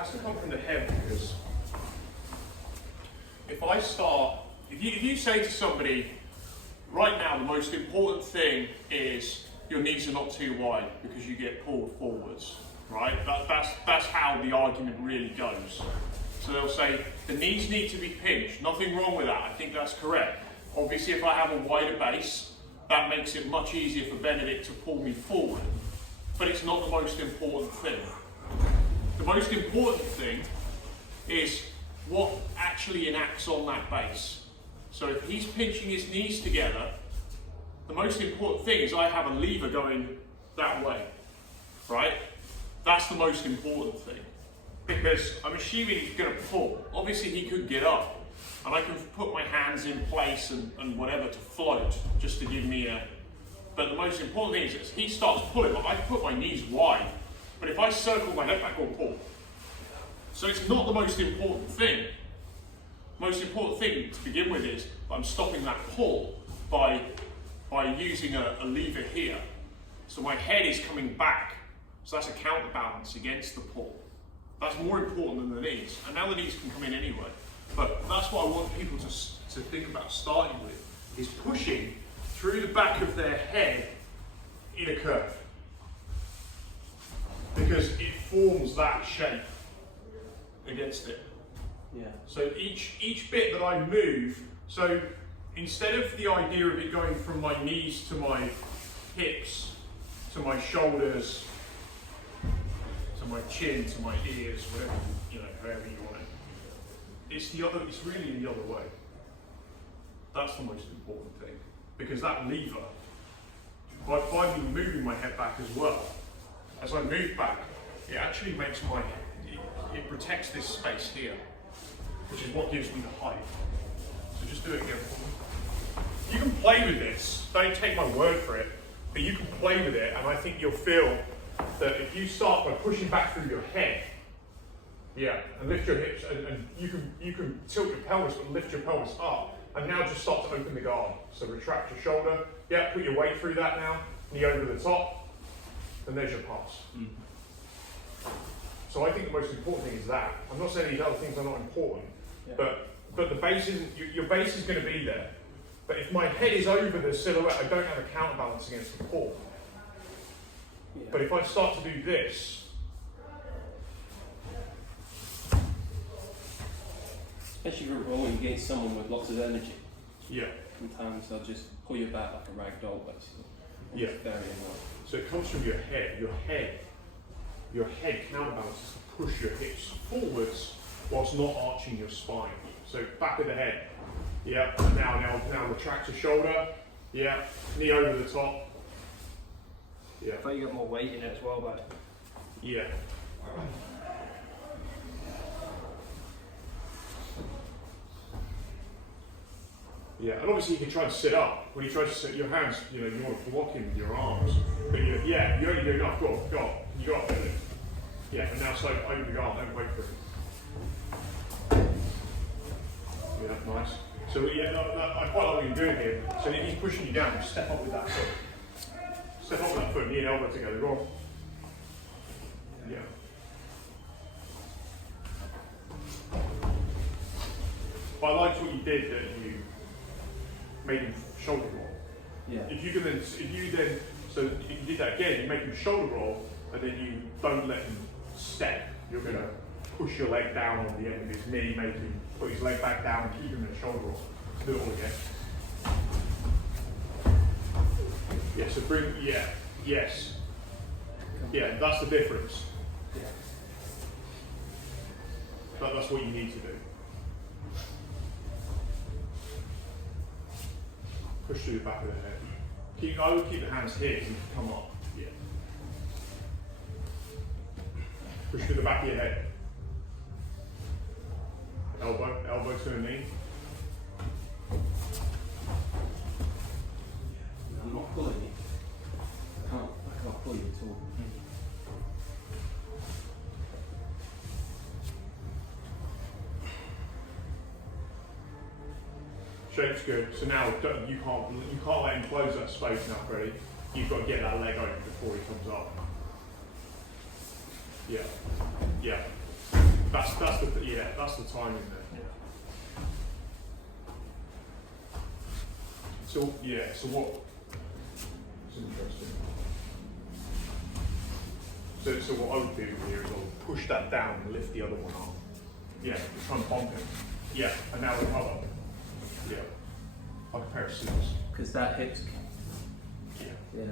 has to come from the head, because if you say to somebody, right now the most important thing is your knees are not too wide because you get pulled forwards, right? That's how the argument really goes. So they'll say, the knees need to be pinched. Nothing wrong with that, I think that's correct. Obviously if I have a wider base, that makes it much easier for Benedict to pull me forward. But it's not the most important thing. The most important thing is what actually enacts on that base. So if he's pinching his knees together, the most important thing is I have a lever going that way, right? That's the most important thing. Because I'm assuming he's going to pull. Obviously he could get up, and I can put my hands in place and whatever to float, just to give me a... But the most important thing is that he starts pulling, I can put my knees wide, but if I circle my head back, I'll pull. So it's not the most important thing. Most important thing to begin with is I'm stopping that pull by using a lever here. So my head is coming back. So that's a counterbalance against the pull. That's more important than the knees. And now the knees can come in anyway. But that's what I want people to think about starting with, is pushing through the back of their head in a curve. Because it forms that shape against it. Yeah. So each bit that I move, so instead of the idea of it going from my knees to my hips, to my shoulders, to my chin, to my ears, whatever, however you want it. It's really the other way. That's the most important thing. Because that lever, by me moving my head back as well, as I move back, it actually makes it protects this space here, which is what gives me the height. So just do it again for me. You can play with this, don't take my word for it, but you can play with it, and I think you'll feel that if you start by pushing back through your head, and lift your hips, and you can tilt your pelvis, but lift your pelvis up, and now just start to open the guard. So retract your shoulder, put your weight through that now, knee over the top, and there's your pass. So I think the most important thing is that. I'm not saying these other things are not important, but the base isn't, your base is going to be there. But if my head is over the silhouette, I don't have a counterbalance against the pull. But if I start to do this, especially if you're rolling against someone with lots of energy. Yeah. Sometimes they'll just pull you back like a rag doll, basically. It's very annoying. So it comes from your head. Your head counterbalances to push your hips forwards whilst not arching your spine. So back of the head. And now retract your shoulder. Knee over the top. I thought you got more weight in it as well, but and obviously you can try to sit up. When you try to sit your hands, you want to block him with your arms. But you only do enough. Go on. You got it. And now start open your arm, don't wait for it. Nice. So I quite like what you're doing here. So if he's pushing you down, just step up with that foot. Step up with that foot, knee and elbow together. Go on. But I liked what you did, that you made him shoulder roll. If you did that again, you make him shoulder roll, and then you don't let him step. You're going to push your leg down on the end of his knee, make him put his leg back down, and keep him in a shoulder roll. Let's do it all again. So bring, yes. That's the difference. But that's what you need to do. Push through the back of the head. I would keep the hands here so you can come up. Push through the back of your head. Elbow to the knee. I'm not pulling you. I can't pull you at all. Shape's good. So now you can't let him close that space now, Freddie. You've got to get that leg open before he comes up. That's the timing there. Yeah. So what? It's interesting. So what I would do here is I'll push that down and lift the other one up. Yeah, try and bump it. Yeah, and now recover. Yeah, like a pair of scissors. Because that hip's Yeah. yeah.